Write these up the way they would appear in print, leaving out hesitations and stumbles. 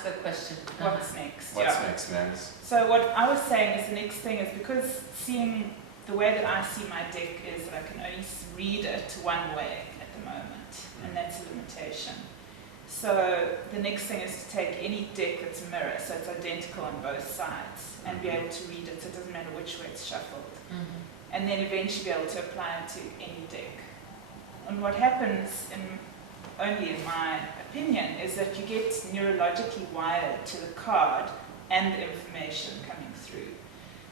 ask the question. What's next? What's next, Nance? So what I was saying is the next thing is, because seeing the way that I see my deck is that I can only read it one way at the moment, and that's a limitation. So the next thing is to take any deck that's a mirror, so it's identical on both sides, and be able to read it, so it doesn't matter which way it's shuffled. And then eventually be able to apply it to any deck. And what happens, only in my opinion, is that you get neurologically wired to the card and the information coming through.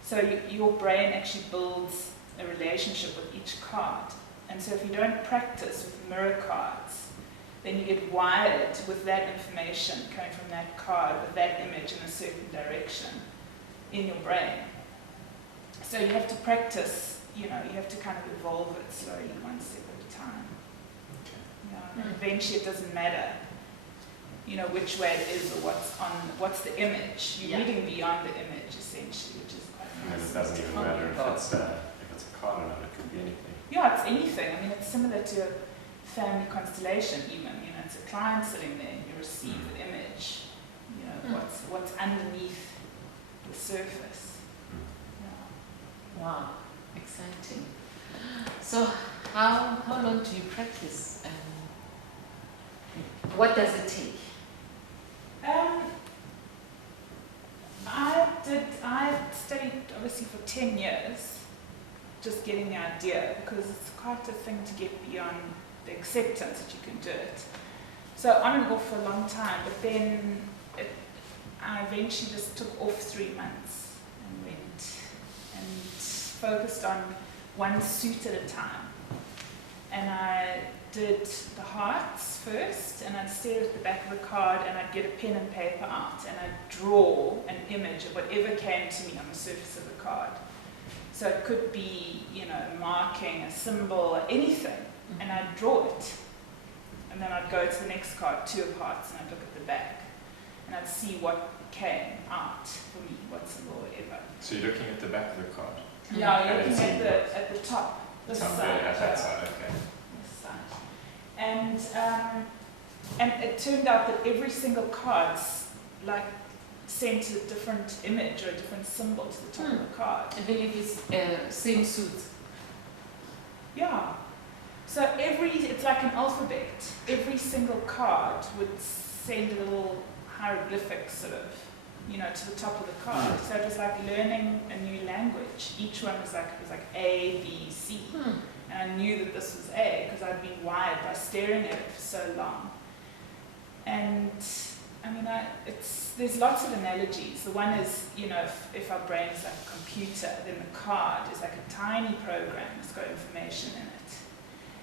So your brain actually builds a relationship with each card. And so if you don't practice with mirror cards, then you get wired with that information coming from that card, with that image in a certain direction in your brain. So you have to practice, you have to kind of evolve it slowly, one step at a time. And eventually it doesn't matter, which way it is or what's the image. You're reading beyond the image, essentially, which is quite nice. And it doesn't even matter if it's a card or not, it could be anything. Yeah, it's anything. I mean, it's similar to a family constellation even. It's a client sitting there and you receive the image, what's underneath the surface. Wow, exciting. So how long do you practice? What does it take? I studied obviously for 10 years, just getting the idea, because it's quite a thing to get beyond the acceptance that you can do it. So on and off for a long time, but then I eventually just took off 3 months and went and focused on one suit at a time. And I did the hearts first, and I'd stare at the back of the card, and I'd get a pen and paper out, and I'd draw an image of whatever came to me on the surface of the card. So it could be, marking, a symbol, or anything, and I'd draw it. And then I'd go to the next card, 2 of hearts, and I'd look at the back, and I'd see what came out for me, what symbol, whatever. So you're looking at the back of the card? Yeah, you're looking at the top, this side. At that side, okay. And it turned out that every single card sent a different image or a different symbol to the top of the card. I believe it's same suit. Yeah. So it's like an alphabet. Every single card would send a little hieroglyphic sort of, to the top of the card. So it was like learning a new language. Each one was like A, B, C. And I knew that this was A because I'd been wired by staring at it for so long. And I mean, there's lots of analogies. The one is, if our brain is like a computer, then the card is like a tiny program that's got information in it.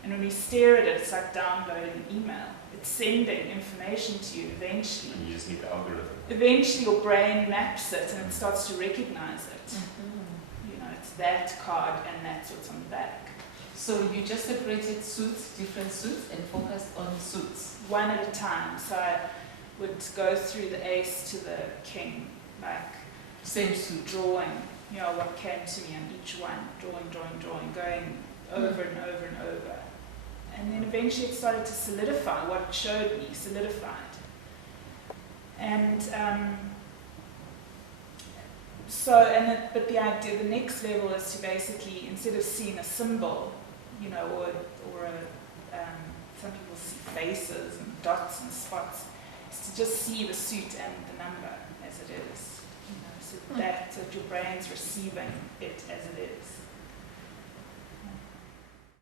And when we stare at it, it's like downloading an email. It's sending information to you eventually. And you just need the algorithm. Eventually your brain maps it and it starts to recognize it. It's that card and that's what's on the back. So you just separated suits, different suits, and focused on suits? One at a time. So I would go through the ace to the king, like same suit, drawing, what came to me on each one, drawing, going over and over and over. And then eventually it started to solidify. What it showed me solidified. And but the idea, the next level is to basically, instead of seeing a symbol, some people see faces and dots and spots, is to just see the suit and the number as it is. So that your brain's receiving it as it is.